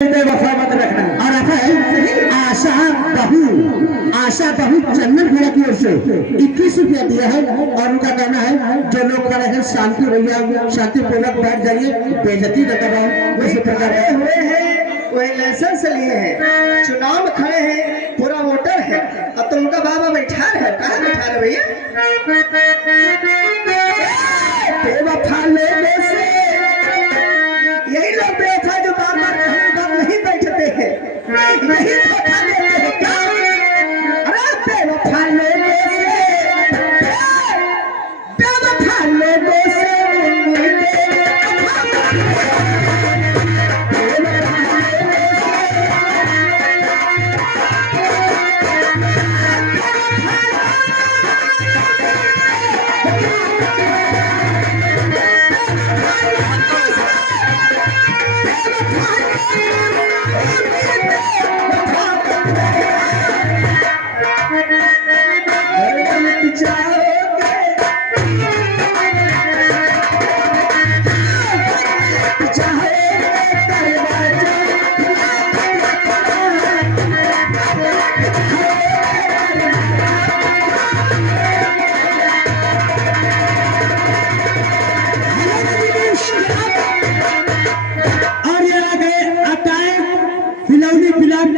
वफा मत रखना। और आशा बहू चंदन भैया की ओर से 21 रुपया दिया है और उनका कहना है जो लोग खड़े हैं शांति भैया शांतिपूर्वक बैठ जाइए, बेइज्जती न कराओ। इसी प्रकार हुए हैं वही लाइसेंस लिए हैं, चुनाव में खड़े हैं, पूरा वोटर है। अब तो उनका बाबा बैठा है, कहाँ बैठा है भैया? बेवफा लोगों से यही लोग बैठा जो बार बार कहने बात नहीं बैठते हैं, यही धोखा देते हैं क्या? अरे बेवफा लोगों से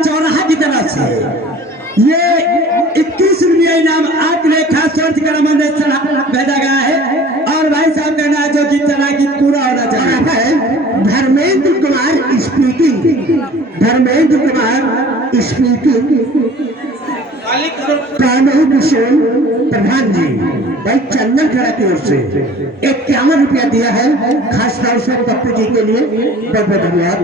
चौराहा की तरफ से ये 21 रुपया इनाम आपके लिए खास तौर से भेजा गया है। और भाई साहब कहना है जो जितना की पूरा होना चाहिए। धर्मेंद्र कुमार स्पीकिंग प्राणु किशोर प्रधान जी भाई चंदन खड़ा की ओर से 51 रुपया दिया है खास तौर से पप्पू जी के लिए। बहुत बहुत धन्यवाद।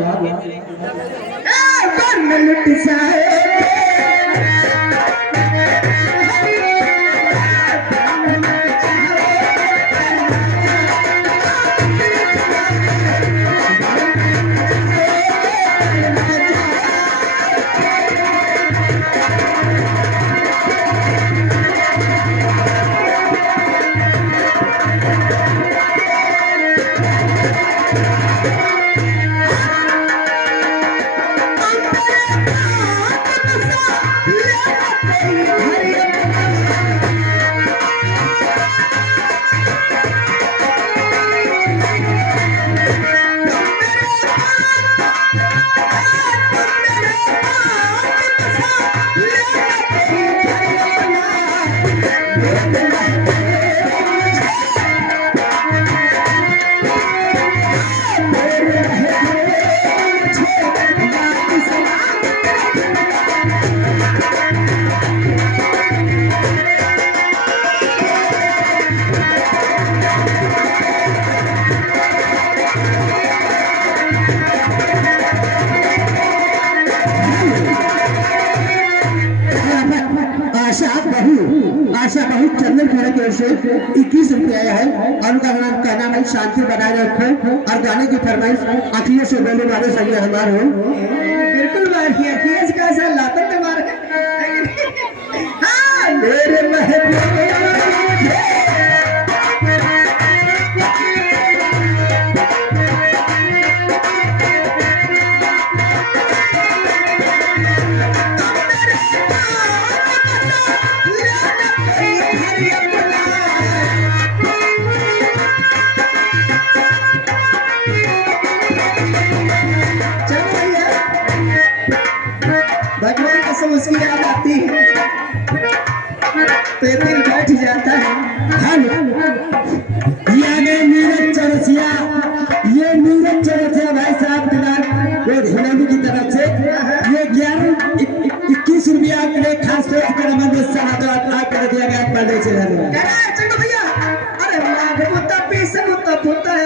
आशा बहू चंदन खड़े की ओर से 21 रुपया आया है और उनका कहना है शांति बनाए रखें और गाने की फरमाइश अखिलेश से बोलने वाले सही हमार हो। बिल्कुल अखिलेश का ऐसा लातर में मार हाँ मेरे महबूब उसकी याद आती है तो दिल बैठ जाता है। ये आ गए नीरज चौरसिया, भाई साहब हिलौनी की तरफ से ये 21 रुपया के लिए खास तौर कर दिया गया पहले से भैया। अरे मुद्दा पीस मुद्दा है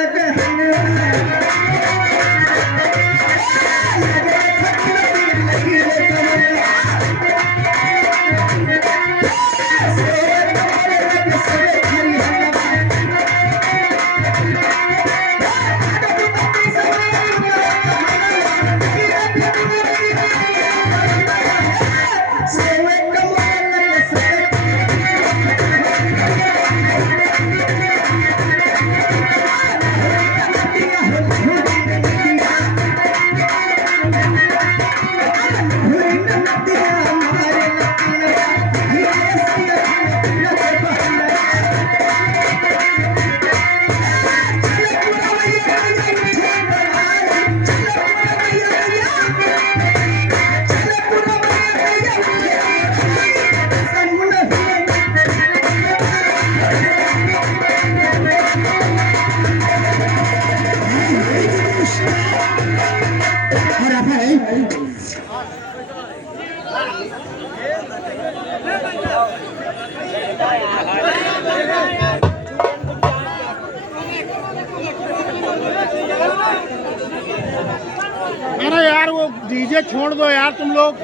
यार वो डीजे छोड़ दो यार तुम लोग।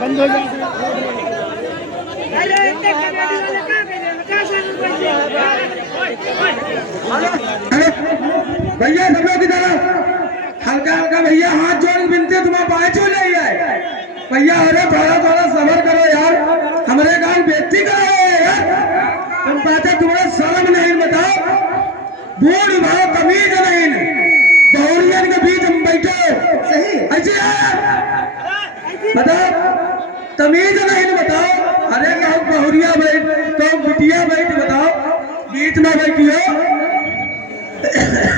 बंद हो भैया सब लोग इधर हल्का हल्का भैया हाथ जोड़ के विनती है, तुम्हारा पाए छू ले है भैया। अरे थोड़ा थोड़ा सबर करो यार, हमारे गांव बेइज्जती करो यार। तुम बातें तुम्हारा शर्म नहीं, बताओ बूढ़ भाव तमीज नहीं, बहुरियन के बीच में बैठो सही ऐसे यार, बताओ तमीज नहीं, बताओ। अरे कहूँ बहुरिया बैठ तो बिटिया बैठ, बताओ बीच में बैठी हो।